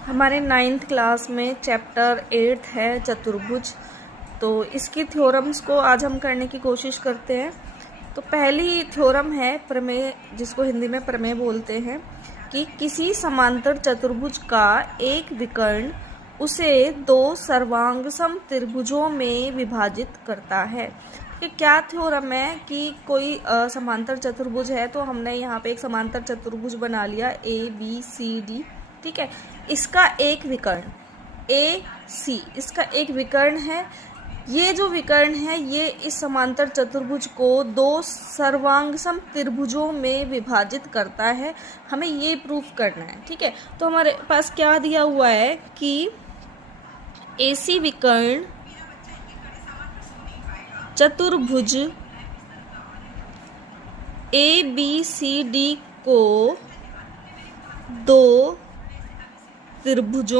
हमारे 9th class में chapter 8 है चतुर्भुज। तो इसकी थ्योरम्स को आज हम करने की कोशिश करते हैं। तो पहली थ्योरम है प्रमेय, जिसको हिंदी में प्रमेय बोलते हैं, कि किसी समांतर चतुर्भुज का एक विकर्ण उसे दो सर्वांगसम त्रिभुजों में विभाजित करता है। कि क्या थ्योरम है कि कोई समांतर चतुर्भुज है, तो हमने यहाँ पे एक समांतर चतुर्भुज बना लिया ABCD, ठीक है। इसका एक विकर्ण AC, इसका एक विकर्ण है। ये जो विकर्ण है ये इस समांतर चतुर्भुज को दो सर्वांगसम त्रिभुजों में विभाजित करता है। हमें ये प्रूफ करना है, ठीक है। तो हमारे पास क्या दिया हुआ है कि AC विकर्ण चतुर्भुज ABCD को दो त्रिभुज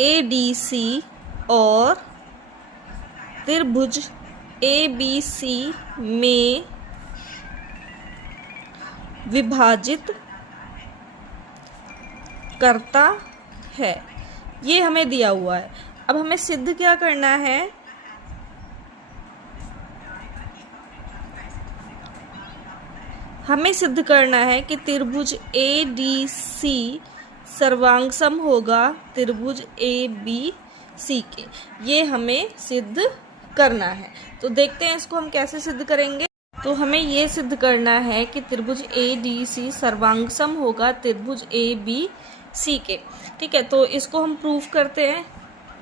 ADC और त्रिभुज ABC में विभाजित करता है। ये हमें दिया हुआ है। अब हमें सिद्ध क्या करना है? हमें सिद्ध करना है कि त्रिभुज ADC सर्वांगसम होगा त्रिभुज ABC के। ये हमें सिद्ध करना है। तो देखते हैं इसको हम कैसे सिद्ध करेंगे। तो हमें ये सिद्ध करना है कि त्रिभुज ADC सर्वांगसम होगा त्रिभुज ABC के, ठीक है। तो इसको हम प्रूफ करते हैं।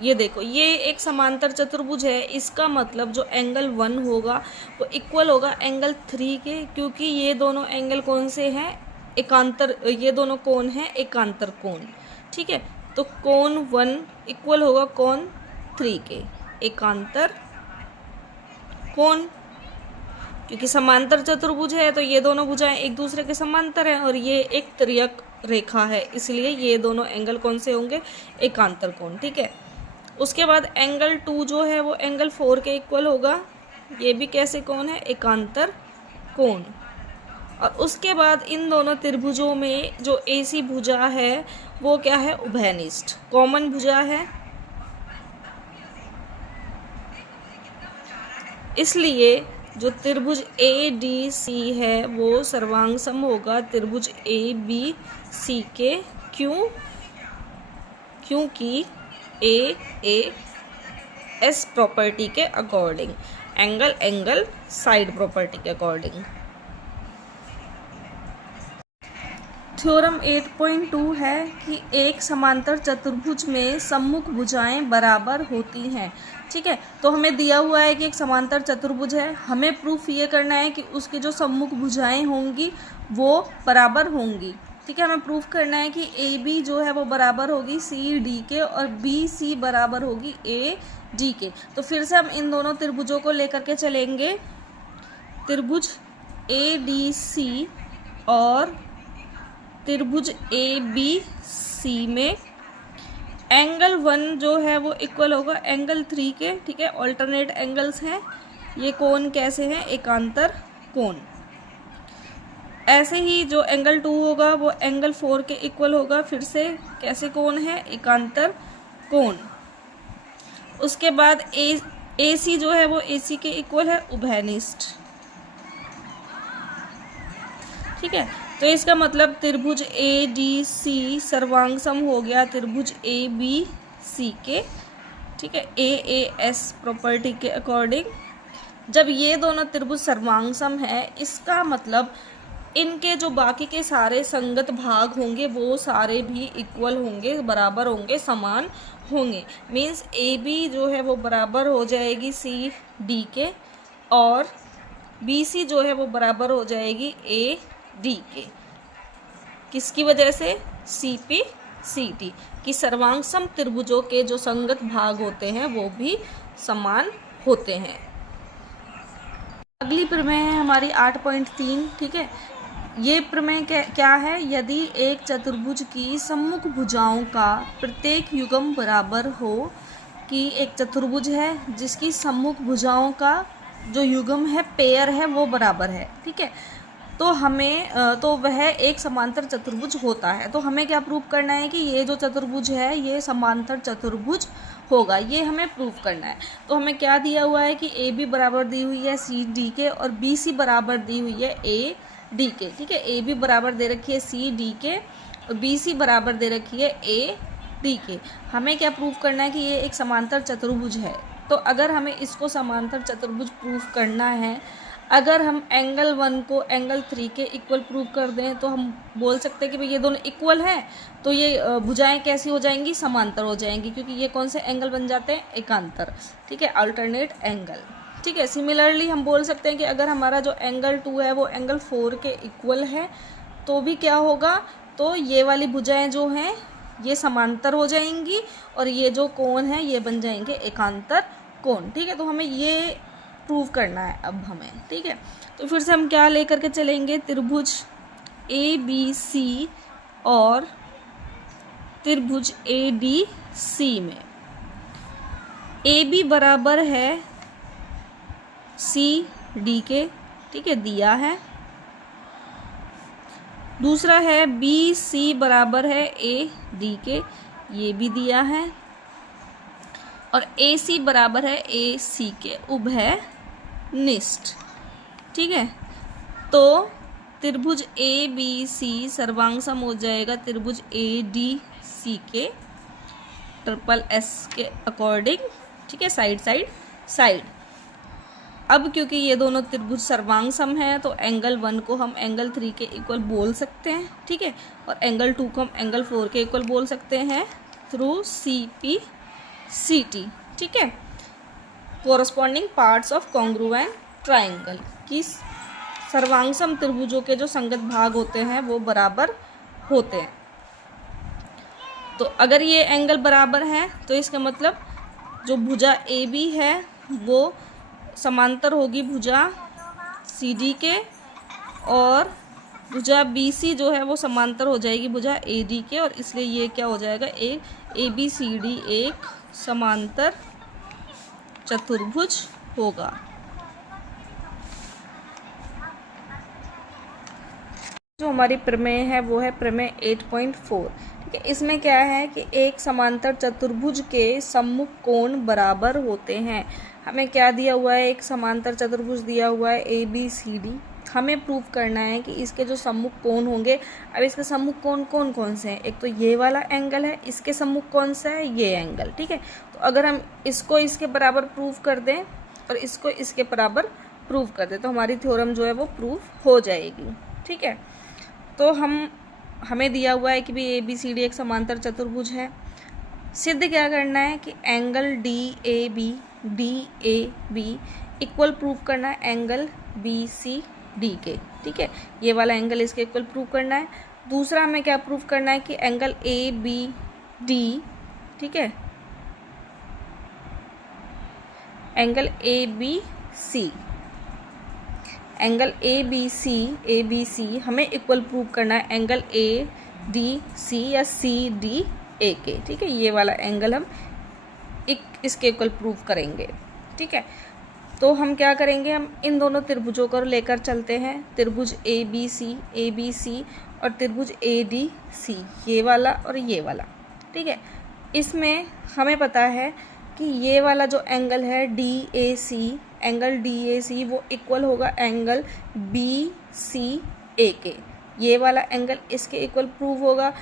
ये देखो, ये एक समांतर चतुर्भुज है। इसका मतलब जो एंगल 1 होगा वो इक्वल होगा एंगल 3 के, क्योंकि ये दोनों एंगल कौन से हैं? एकांतर। ये दोनों कोण हैं एकांतर कोण, ठीक है। तो कोण 1 इक्वल होगा कोण 3 के, एकांतर कोण। क्योंकि समांतर चतुर्भुज है तो ये दोनों भुजाएं एक दूसरे के समांतर हैं और ये एक तिर्यक रेखा है, इसलिए ये दोनों एंगल कौन से होंगे? एकांतर कोण, ठीक है। उसके बाद एंगल 2 जो है वो एंगल 4 के इक्वल होगा। ये भी कैसे कोण है? एकांतर कोण। और उसके बाद इन दोनों त्रिभुजों में जो AC भुजा है वो क्या है? उभयनिष्ठ, कॉमन भुजा है। इसलिए जो त्रिभुज ADC है वो सर्वांगसम होगा त्रिभुज ABC के। क्यों? क्योंकि AS प्रॉपर्टी के अकॉर्डिंग, एंगल साइड प्रॉपर्टी के अकॉर्डिंग। थ्योरम 8.2 है कि एक समांतर चतुर्भुज में सम्मुख भुजाएं बराबर होती हैं, ठीक है। तो हमें दिया हुआ है कि एक समांतर चतुर्भुज है। हमें प्रूफ ये करना है कि उसकी जो सम्मुख भुजाएं होंगी वो बराबर होंगी, ठीक है। हमें प्रूफ करना है कि AB जो है वो बराबर होगी CD के और BC बराबर होगी AD के। तो फिर से हम इन दोनों त्रिभुजों को लेकर के चलेंगे। त्रिभुज ADC और त्रिभुज ABC में एंगल 1 जो है वो इक्वल होगा एंगल 3 के, ठीक है। ऑल्टरनेट एंगल्स हैं। ये कोण कैसे हैं? एकांतर कोण। ऐसे ही जो एंगल 2 होगा वो एंगल 4 के इक्वल होगा। फिर से कैसे कोण है? एकांतर कोण। उसके बाद AC जो है वो AC के इक्वल है, उभयनिष्ठ, ठीक है। तो इसका मतलब त्रिभुज ADC सर्वांगसम हो गया त्रिभुज ABC के, ठीक है, AAS प्रॉपर्टी के अकॉर्डिंग। जब ये दोनों त्रिभुज सर्वांगसम है, इसका मतलब इनके जो बाकी के सारे संगत भाग होंगे वो सारे भी इक्वल होंगे, बराबर होंगे, समान होंगे। मीन्स AB जो है वो बराबर हो जाएगी CD के और BC जो है वो बराबर हो जाएगी AD के। किसकी वजह से? CPCD कि सर्वांगसम त्रिभुजों के जो संगत भाग होते हैं वो भी समान होते हैं। अगली प्रमेय है हमारी 8.3, ठीक है। ये प्रमेय क्या है? यदि एक चतुर्भुज की सम्मुख भुजाओं का प्रत्येक युग्म बराबर हो, कि एक चतुर्भुज है जिसकी सम्मुख भुजाओं का जो युग्म है, पेयर है, वो बराबर है, ठीक है। तो हमें तो वह एक समांतर चतुर्भुज होता है। तो हमें क्या प्रूव करना है कि ये जो चतुर्भुज है ये समांतर चतुर्भुज होगा, ये हमें प्रूव करना है। तो हमें क्या दिया हुआ है कि ए बी बराबर दी हुई है सी डी के और बी सी बराबर दी हुई है ए डी के। ठीक है, ए बी बराबर दे रखी है सी डी के और बी सी बराबर दे रखी है ए डी के। हमें क्या प्रूव करना है कि ये एक समांतर चतुर्भुज है। तो अगर हमें इसको समांतर चतुर्भुज प्रूव करना है, अगर हम एंगल 1 को एंगल 3 के इक्वल प्रूव कर दें तो हम बोल सकते हैं कि भाई ये दोनों इक्वल हैं, तो ये भुजाएं कैसी हो जाएंगी, समांतर हो जाएंगी, क्योंकि ये कौन से एंगल बन जाते हैं, एकांतर। ठीक है, अल्टरनेट एंगल। ठीक है, सिमिलरली हम बोल सकते हैं कि अगर हमारा जो एंगल 2 है वो एंगल 4 के इक्वल है तो भी क्या होगा, तो ये वाली भुजाएं जो हैं ये समांतर हो जाएंगी और ये जो कोण है ये बन जाएंगे एकांतर कोण। ठीक है, तो हमें ये प्रूव करना है अब हमें। ठीक है, तो फिर से हम क्या लेकर के चलेंगे, त्रिभुज ए बी सी और त्रिभुज ए डी सी में ए बी बराबर है सी डी के। ठीक है, दिया है। दूसरा है बी सी बराबर है ए डी के, ये भी दिया है। और ए सी बराबर है ए सी के, उभय निष्ठ। ठीक है, तो त्रिभुज ए बी सी सर्वांग सम हो जाएगा त्रिभुज ए डी सी के ट्रिपल एस के अकॉर्डिंग। ठीक है, साइड साइड साइड। अब क्योंकि ये दोनों त्रिभुज सर्वांग सम है तो एंगल 1 को हम एंगल 3 के इक्वल बोल सकते हैं। ठीक है, और एंगल 2 को हम एंगल 4 के इक्वल बोल सकते हैं through C P C T. ठीक है, corresponding parts of congruent triangle की सर्वांग सम त्रिभुजों के जो संगत भाग होते हैं वो बराबर होते हैं। तो अगर ये एंगल बराबर है तो इसका मतलब जो भुजा ए बी है वो समांतर होगी भुजा सी डी के और भुजा बी सी जो है वो समांतर हो जाएगी भुजा ए डी के, और इसलिए ये क्या हो जाएगा, ए बी सी डी एक समांतर चतुर्भुज होगा। जो हमारी प्रमेय है वो है प्रमेय 8.4। ठीक है, इसमें क्या है कि एक समांतर चतुर्भुज के सम्मुख कोण बराबर होते हैं। हमें क्या दिया हुआ है, एक समांतर चतुर्भुज दिया हुआ है ए बी सी डी। हमें प्रूव करना है कि इसके जो सम्मुख कोण होंगे, अब इसके सम्मुख कोण कौन कौन से हैं, एक तो ये वाला एंगल है, इसके सम्मुख कौन सा है, ये एंगल। ठीक है, तो अगर हम इसको इसके बराबर प्रूव कर दें और इसको इसके बराबर प्रूव कर दें तो हमारी थ्योरम जो है वो प्रूव हो जाएगी। ठीक है, तो हमें दिया हुआ है कि भी ए बी सी डी एक समांतर चतुर्भुज है। सिद्ध क्या करना है कि angle D A B equal prove करना है एंगल बी सी डी के। ठीक है, ये वाला एंगल इसके इक्वल प्रूव करना है। दूसरा हमें क्या प्रूव करना है कि एंगल ए बी डी, ठीक है, angle A B C, angle A B C हमें इक्वल प्रूव करना है एंगल ए डी सी या सी डी ए के। ठीक है, ये वाला एंगल हम इसके इक्वल प्रूव करेंगे। ठीक है, तो हम क्या करेंगे, हम इन दोनों त्रिभुजों को लेकर चलते हैं, त्रिभुज ए बी सी और त्रिभुज ए डी सी, ये वाला और ये वाला। ठीक है, इसमें हमें पता है कि ये वाला जो एंगल है D A C, angle D A C वो इक्वल होगा एंगल बी सी ए के। ये वाला एंगल इसके इक्वल प्रूव होगा,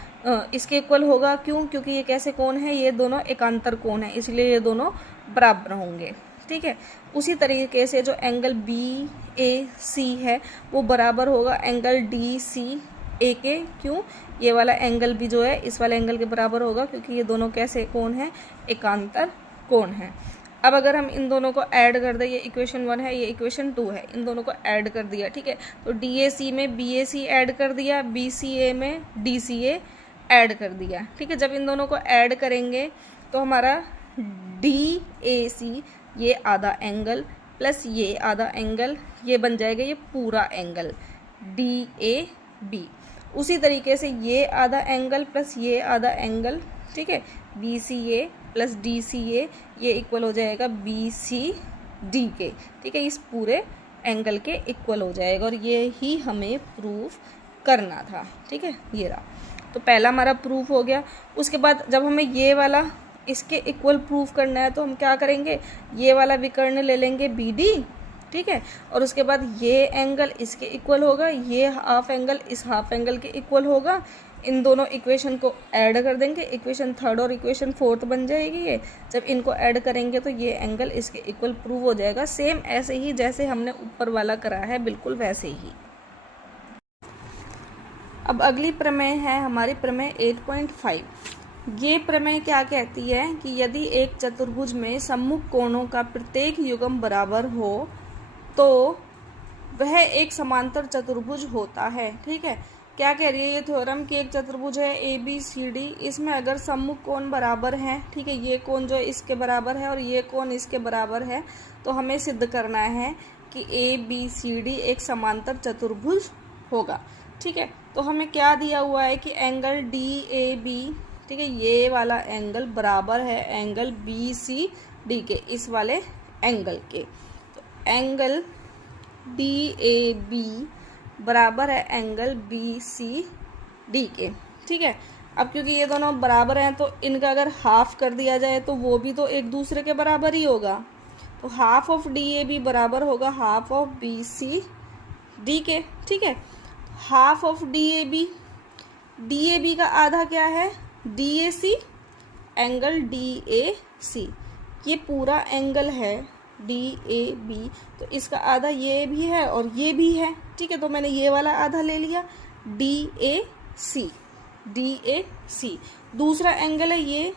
इसके इक्वल होगा। क्यों? क्योंकि ये कैसे कोण है, ये दोनों एकांतर कोण है, इसलिए ये दोनों बराबर होंगे। ठीक है, उसी तरीके से जो एंगल बी ए सी है वो बराबर होगा एंगल डी सी ए के। क्यों? ये वाला एंगल भी जो है इस वाले एंगल के बराबर होगा, क्योंकि ये दोनों कैसे कोण हैं, एकांतर कोण है। अब अगर हम इन दोनों को ऐड कर दें, ये इक्वेशन 1 है, ये इक्वेशन 2 है, इन दोनों को ऐड कर दिया। ठीक है, तो डी ए सी में बी ए सी ऐड कर दिया, बी सी ए में डी सी ए ऐड कर दिया। ठीक है, जब इन दोनों को ऐड करेंगे तो हमारा डी ए सी ये आधा एंगल प्लस ये आधा एंगल, ये बन जाएगा ये पूरा एंगल डी ए बी। उसी तरीके से ये आधा एंगल प्लस ये आधा एंगल, ठीक है, बी सी ए प्लस डी सी ए, ये इक्वल हो जाएगा बी सी डी के। ठीक है, इस पूरे एंगल के इक्वल हो जाएगा, और ये ही हमें प्रूफ करना था। ठीक है, ये रहा। तो पहला हमारा प्रूफ हो गया। उसके बाद जब हमें ये वाला इसके इक्वल प्रूफ करना है तो हम क्या करेंगे, ये वाला विकर्ण ले लेंगे BD, ठीक है, और उसके बाद ये एंगल इसके इक्वल होगा, ये हाफ एंगल इस हाफ एंगल के इक्वल होगा। इन दोनों इक्वेशन को ऐड कर देंगे, इक्वेशन 3 और इक्वेशन 4 बन जाएगी ये। जब इनको ऐड करेंगे तो ये एंगल इसके इक्वल प्रूव हो जाएगा, सेम ऐसे ही जैसे हमने ऊपर वाला करा है, बिल्कुल वैसे ही। अब अगली प्रमेय है हमारी प्रमेय 8.5। ये प्रमेय क्या कहती है कि यदि एक चतुर्भुज में सम्मुख कोणों का प्रत्येक युग्म बराबर हो तो वह एक समांतर चतुर्भुज होता है। ठीक है, क्या कह रही है ये थ्योरम कि एक चतुर्भुज है ABCD, इसमें अगर सम्मुख कोण बराबर हैं, ठीक है, ये कोण जो इसके बराबर है और ये कोण इसके बराबर है, तो हमें सिद्ध करना है कि ABCD एक समांतर चतुर्भुज होगा। ठीक है, तो हमें क्या दिया हुआ है कि एंगल DAB, ठीक है, ये वाला एंगल बराबर है एंगल BCD के, इस वाले एंगल के। तो एंगल DAB बराबर है एंगल BCD के। ठीक है, अब क्योंकि ये दोनों बराबर हैं तो इनका अगर हाफ कर दिया जाए तो वो भी तो एक दूसरे के बराबर ही होगा। तो हाफ ऑफ DAB बराबर होगा हाफ ऑफ BCD के। ठीक है, हाफ ऑफ DAB का आधा क्या है, DAC, एंगल DAC, ये पूरा एंगल है DAB, तो इसका आधा ये भी है और ये भी है। ठीक है, तो मैंने ये वाला आधा ले लिया DAC। दूसरा एंगल है ये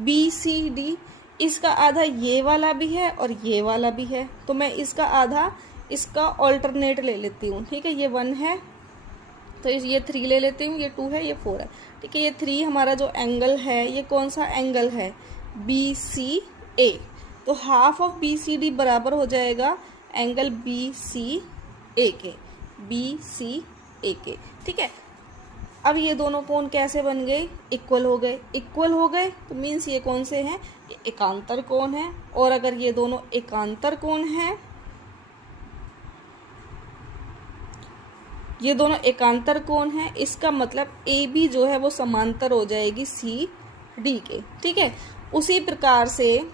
BCD, इसका आधा ये वाला भी है और ये वाला भी है, तो मैं इसका आधा इसका ऑल्टरनेट ले लेती हूँ। ठीक है, ये 1 है तो ये 3 ले लेती हूँ, ये 2 है, ये 4 है। ठीक है, ये 3 हमारा जो एंगल है ये कौन सा एंगल है, BCA। तो हाफ ऑफ BCD बराबर हो जाएगा एंगल BCA के। ठीक है, अब ये दोनों कोण कैसे बन गए, इक्वल हो गए तो मीन्स ये कौन से हैं, ये एकांतर कोण है। और अगर ये दोनों एकांतर कोण हैं, ये दोनों एकांतर कोण हैं, इसका मतलब AB जो है वो समांतर हो जाएगी CD के। ठीक है, उसी प्रकार से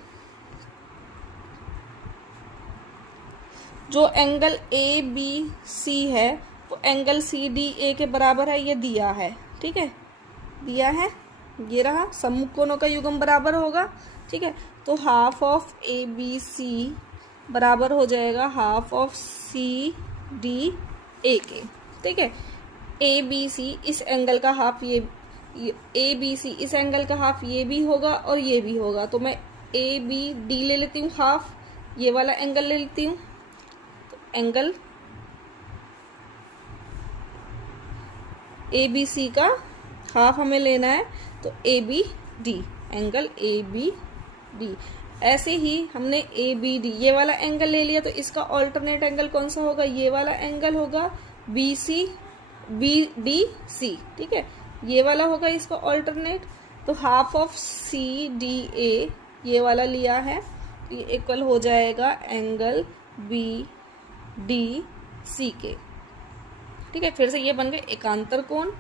जो एंगल ABC है वो एंगल CDA के बराबर है, ये दिया है। ठीक है, दिया है, ये रहा, सम्मुख कोणों का युग्म बराबर होगा। ठीक है, तो हाफ ऑफ ABC बराबर हो जाएगा हाफ ऑफ CDA के। ठीक है, ABC इस एंगल का हाफ ये ABC इस एंगल का हाफ ये भी होगा और ये भी होगा, तो मैं ABD ले लेती हूँ, हाफ ये वाला एंगल ले लेती हूँ। तो एंगल ABC का हाफ हमें लेना है, तो ABD, एंगल ABD। ऐसे ही हमने ABD ये वाला एंगल ले लिया, तो इसका ऑल्टरनेट एंगल कौन सा होगा, ये वाला एंगल होगा BDC। ठीक है, ये वाला होगा इसका ऑल्टरनेट। तो हाफ ऑफ CDA ये वाला लिया है, तो ये इक्वल हो जाएगा एंगल BDC के। ठीक है, फिर से ये बन गए एकांतर कोण,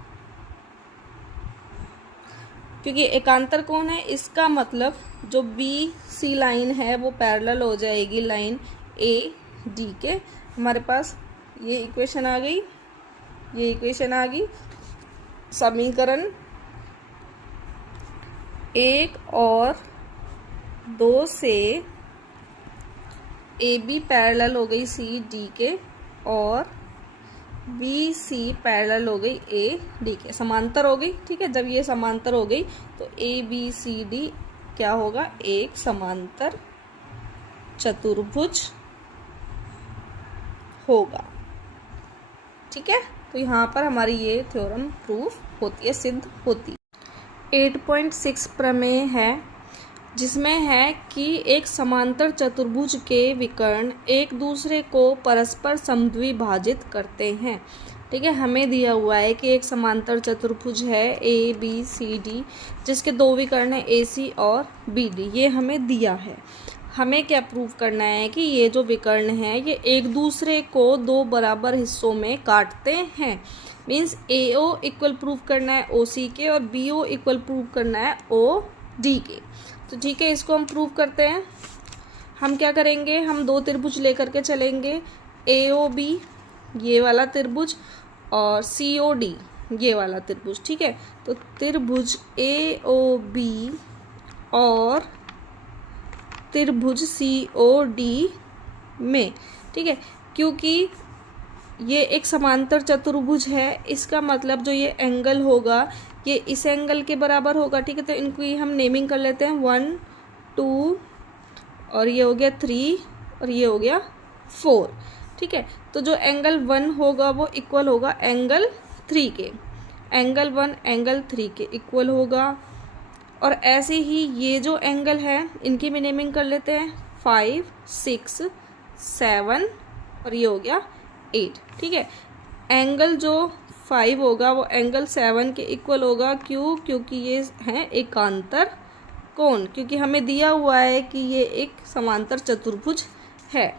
क्योंकि एकांतर कोण है इसका मतलब जो BC लाइन है वो पैरेलल हो जाएगी लाइन AD के। हमारे पास ये इक्वेशन आ गई, ये इक्वेशन आ गई। समीकरण 1 और 2 से AB पैरेलल हो गई CD के और BC पैरेलल हो गई AD के, समांतर हो गई। ठीक है, जब ये समांतर हो गई तो ABCD क्या होगा, एक समांतर चतुर्भुज होगा। ठीक है, तो यहाँ पर हमारी ये थ्योरम प्रूफ होती है, सिद्ध होती है। 8.6 प्रमेय है जिसमें है कि एक समांतर चतुर्भुज के विकर्ण एक दूसरे को परस्पर समद्विभाजित करते हैं। ठीक है, हमें दिया हुआ है कि एक समांतर चतुर्भुज है ABCD जिसके 2 विकर्ण है AC और BD, ये हमें दिया है। हमें क्या प्रूव करना है कि ये जो विकर्ण है ये एक दूसरे को दो बराबर हिस्सों में काटते हैं। मीन्स AO इक्वल प्रूव करना है OC के और BO इक्वल प्रूव करना है OD के। तो ठीक है, इसको हम प्रूव करते हैं। हम क्या करेंगे, हम दो त्रिभुज लेकर के चलेंगे, AOB ये वाला त्रिभुज और COD ये वाला त्रिभुज। ठीक है, तो त्रिभुज AOB और त्रिभुज COD में, ठीक है, क्योंकि ये एक समांतर चतुर्भुज है, इसका मतलब जो ये एंगल होगा ये इस एंगल के बराबर होगा। ठीक है, तो इनको ही हम नेमिंग कर लेते हैं 1 2 और ये हो गया 3 और ये हो गया 4। ठीक है, तो जो एंगल 1 होगा वो इक्वल होगा एंगल 3 के, एंगल 1 एंगल 3 के इक्वल होगा। और ऐसे ही ये जो एंगल है इनकी भी नेमिंग कर लेते हैं 5 6 7 और ये हो गया 8। ठीक है, एंगल जो 5 होगा वो एंगल 7 के इक्वल होगा। क्यों? क्योंकि ये हैं एकांतर कोण, क्योंकि हमें दिया हुआ है कि ये एक समांतर चतुर्भुज है।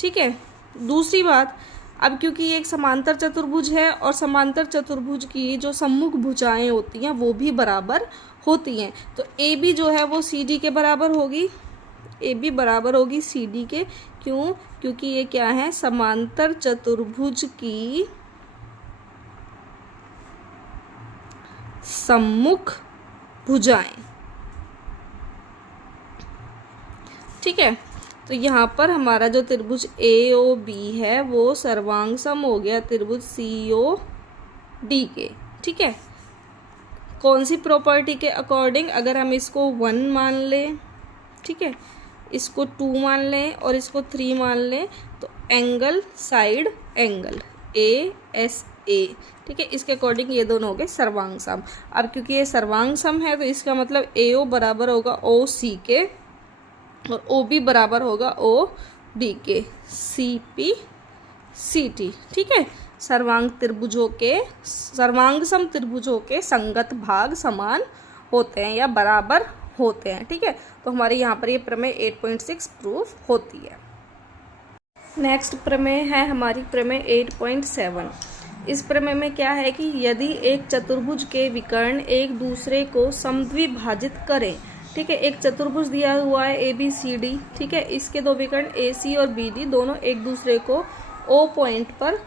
ठीक है, दूसरी बात, अब क्योंकि ये एक समांतर चतुर्भुज है और समांतर चतुर्भुज की जो सम्मुख भुजाएं होती हैं वो भी बराबर होती हैं, तो AB जो है वो CD के बराबर होगी, AB बराबर होगी CD के। क्यों? क्योंकि ये क्या है, समांतर चतुर्भुज की सम्मुख भुजाएं। ठीक है, तो यहाँ पर हमारा जो त्रिभुज AOB है वो सर्वांग सम हो गया त्रिभुज COD के। ठीक है, कौन सी प्रॉपर्टी के अकॉर्डिंग? अगर हम इसको 1 मान लें, ठीक है, इसको 2 मान लें और इसको 3 मान लें, तो एंगल साइड एंगल ASA, ठीक है, इसके अकॉर्डिंग ये दोनों हो गए सर्वांग सम। अब क्योंकि ये सर्वांग सम है तो इसका मतलब AO बराबर होगा OC के और OB बराबर होगा OD के, CP CT। ठीक है, सर्वांग सम त्रिभुजों के संगत भाग समान होते हैं या बराबर होते हैं। ठीक है, तो हमारे यहाँ पर ये प्रमेय 8.6 प्रूफ होती है। नेक्स्ट प्रमेय है हमारी प्रमेय 8.7। इस प्रमेय में क्या है कि यदि एक चतुर्भुज के विकर्ण एक दूसरे को समद्विभाजित करें, ठीक है, एक चतुर्भुज दिया हुआ है ABCD, ठीक है, इसके दो विकर्ण AC और BD दोनों एक दूसरे को O पॉइंट पर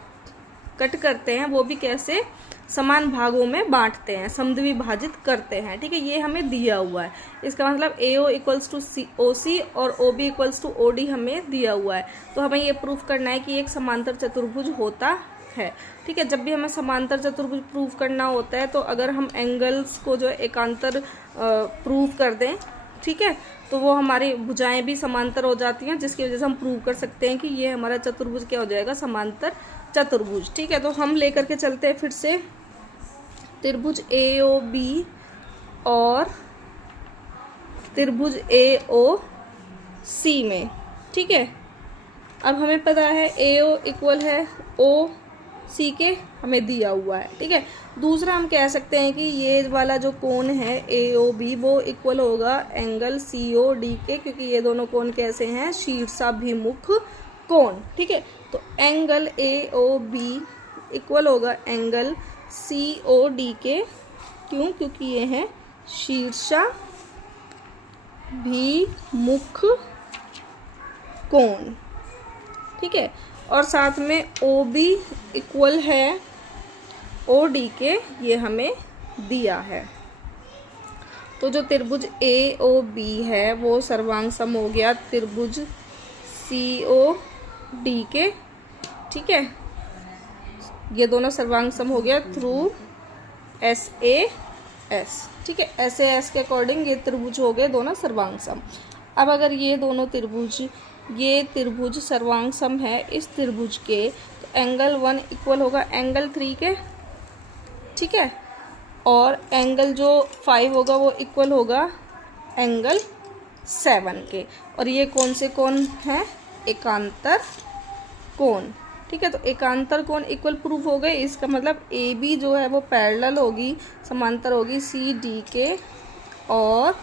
कट करते हैं, वो भी कैसे, समान भागों में बांटते हैं, समद्विभाजित करते हैं। ठीक है, ये हमें दिया हुआ है। इसका मतलब AO इक्वल्स टू OC और OB इक्वल्स टू OD हमें दिया हुआ है। तो हमें ये प्रूफ करना है कि एक समांतर चतुर्भुज होता है। ठीक है, जब भी हमें समांतर चतुर्भुज प्रूफ करना होता है तो अगर हम एंगल्स को जो एकांतर प्रूफ कर दें, ठीक है, तो वो हमारी भुजाएं भी समांतर हो जाती हैं, जिसकी वजह से हम प्रूव कर सकते हैं कि ये हमारा चतुर्भुज क्या हो जाएगा, समांतर चतुर्भुज। ठीक है, तो हम लेकर के चलते हैं फिर से त्रिभुज AOB और त्रिभुज AOC में। ठीक है, अब हमें पता है AO इक्वल है OC के, हमें दिया हुआ है। ठीक है, दूसरा हम कह सकते हैं कि ये वाला जो कोण है AOB वो इक्वल होगा एंगल COD के, क्योंकि ये दोनों कोण कैसे हैं, शीर्षाभिमुख कोण। ठीक है, तो एंगल AOB इक्वल होगा एंगल COD के। क्यों? क्योंकि ये है शीर्षाभिमुख कोण। ठीक है, और साथ में OB इक्वल है OD के, ये हमें दिया है। तो जो त्रिभुज AOB है वो सर्वांग सम हो गया त्रिभुज COD के। ठीक है, ये दोनों सर्वांग सम हो गया थ्रू SAS। ठीक है, SAS के अकॉर्डिंग ये त्रिभुज हो गए दोनों सर्वांग सम। अब अगर ये दोनों त्रिभुज, ये त्रिभुज सर्वांग सम है इस त्रिभुज के, तो एंगल 1 इक्वल होगा एंगल 3 के। ठीक है, और एंगल जो 5 होगा वो इक्वल होगा एंगल 7 के। और ये कौन से कोण हैं, एकांतर कोण। ठीक है, तो एकांतर कोण इक्वल प्रूफ हो गए। इसका मतलब AB जो है वो पैरेलल होगी, समांतर होगी CD के, और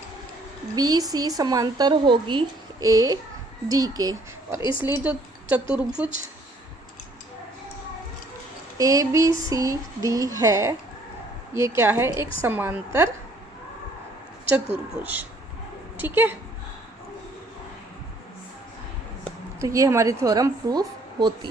BC समांतर होगी ए डी के, और इसलिए जो चतुर्भुज ए बी सी डी है ये क्या है, एक समांतर चतुर्भुज। ठीक है, तो ये हमारी थ्योरम प्रूफ होती